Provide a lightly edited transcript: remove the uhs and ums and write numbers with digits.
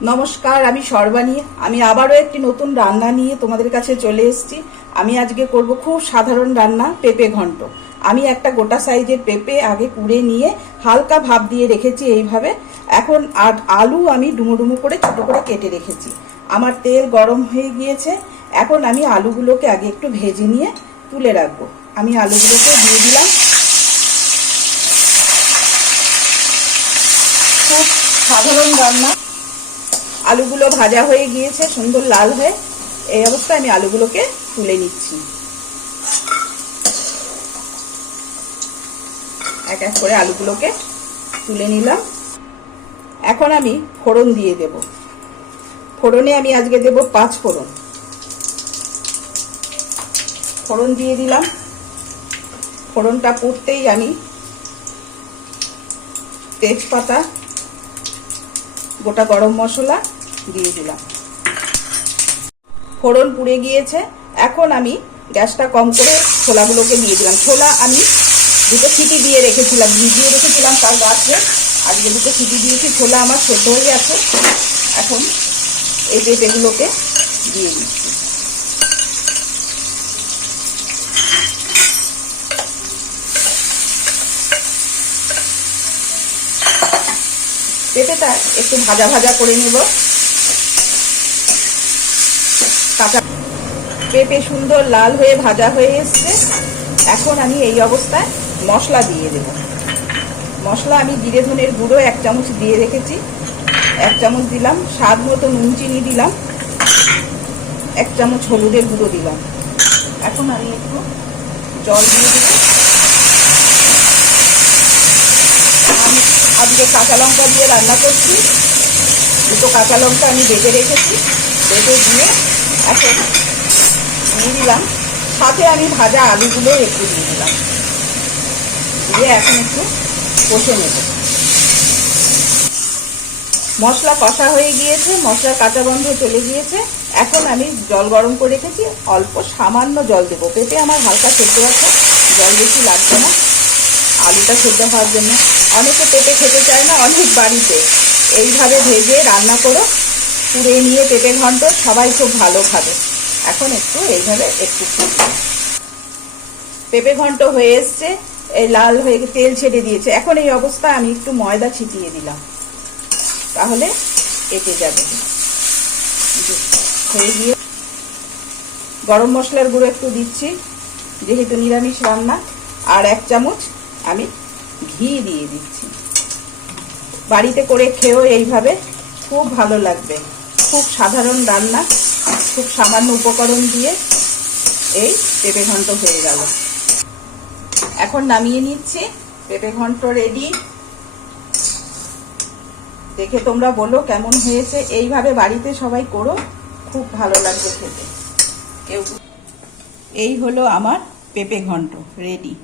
নমস্কার, আমি সর্বাণী। আমি আবারও একটি নতুন রান্না নিয়ে তোমাদের কাছে চলে এসেছি। আমি আজকে করব খুব সাধারণ রান্না, পেঁপে ঘন্ট। আমি একটা গোটা সাইজের পেঁপে আগে কুড়ে নিয়ে হালকা ভাপ দিয়ে রেখেছি এইভাবে। এখন আর আলু আমি ডুমো ডুমো করে ছোট করে কেটে রেখেছি। আমার তেল গরম হয়ে গিয়েছে। এখন আমি আলুগুলোকে আগে একটু ভেজে নিয়ে তুলে রাখবো। আমি আলুগুলোকে দিয়ে দিলাম। খুব সাধারণ রান্না। আলুগুলো ভাজা হয়ে গিয়েছে সুন্দর লাল হয়ে। এই অবস্থায় আমি আলুগুলোকে তুলে নিচ্ছি। এক এক করে আলুগুলোকে তুলে নিলাম। এখন আমি ফোড়ন দিয়ে দেব। ফোড়নে আমি আজকে দেব 5 ফোড়ন। ফোড়ন দিয়ে দিলাম। ফোড়নটা পুড়তেই আমি তেজপাতা, গোটা গরম মশলা দিয়ে দিলাম। ফোড়ন পুড়ে গিয়েছে। এখন আমি গ্যাসটা কম করে ছোলাগুলোকে দিয়ে দিলাম। ছোলা আমি 2টো সিটি দিয়ে রেখেছিলাম, ভিজিয়ে রেখেছিলাম তার গাছে। আজকে 2টো সিটি দিয়েছি, ছোলা আমার সেদ্ধ হয়ে গেছে। এখন এই পেঁপেগুলোকে দিয়ে দিচ্ছি। পেঁপেটা একটু ভাজা ভাজা করে নেব। কাঁচা পেঁপে সুন্দর লাল হয়ে ভাজা হয়ে এসছে। এখন আমি এই অবস্থায় মশলা দিয়ে দেব। মশলা আমি জিরে ধনের গুঁড়ো 1 চামচ দিয়ে রেখেছি, 1 চামচ দিলাম। স্বাদ মতো নুন চিনি দিলাম। 1 চামচ হলুদের গুঁড়ো দিলাম। এখন আমি একটু জল দিয়ে দেব। আমি আজকে কাঁচা লঙ্কা দিয়ে রান্না করছি। 2টো কাঁচা লঙ্কা আমি বেটে রেখেছি, বেটে দিয়ে এখন দিয়ে দিলাম। সাথে আমি ভাজা আলুগুলো একটু দিয়ে দিলাম, দিয়ে এখন একটু কষে নেব। মশলা কষা হয়ে গিয়েছে, মশলার কাঁচা গন্ধ চলে গিয়েছে। এখন আমি জল গরম করে রেখেছি, অল্প সামান্য জল দেবো। পেঁপে আমার হালকা সেদ্ধ আছে, জল বেশি লাগবে না আলুটা সেদ্ধ হওয়ার জন্য। অনেকে পেঁপে খেতে চায় না, অনেক বাড়িতে এইভাবে ভেজে রান্না করো, পুড়ে নিয়ে পেঁপে ঘন্ট সবাই খুব ভালো খাবে। এখন একটু এইভাবে একটু পেঁপে ঘন্ট হয়ে এসছে, এই লাল হয়ে তেল ছেড়ে দিয়েছে। এখন এই অবস্থায় আমি একটু ময়দা ছিটিয়ে দিলাম, তাহলে এঁটে যাবে। হয়ে গিয়ে গরম মশলার গুঁড়ো একটু দিচ্ছি, যেহেতু নিরামিষ রান্না। আর 1 চামচ আমি ঘি দিয়ে দিচ্ছি। বাড়িতে করে খেয়েও এইভাবে, খুব ভালো লাগবে। খুব সাধারণ রান্না, খুব সামান্য উপকরণ দিয়ে এই পেঁপে ঘন্ট হয়ে গেল। এখন নামিয়ে নিচ্ছি। পেঁপে ঘন্ট রেডি। দেখে তোমরা বলো কেমন হয়েছে। এইভাবে বাড়িতে সবাই করো, খুব ভালো লাগবে খেতে। এই হলো আমার পেঁপে ঘন্ট রেডি।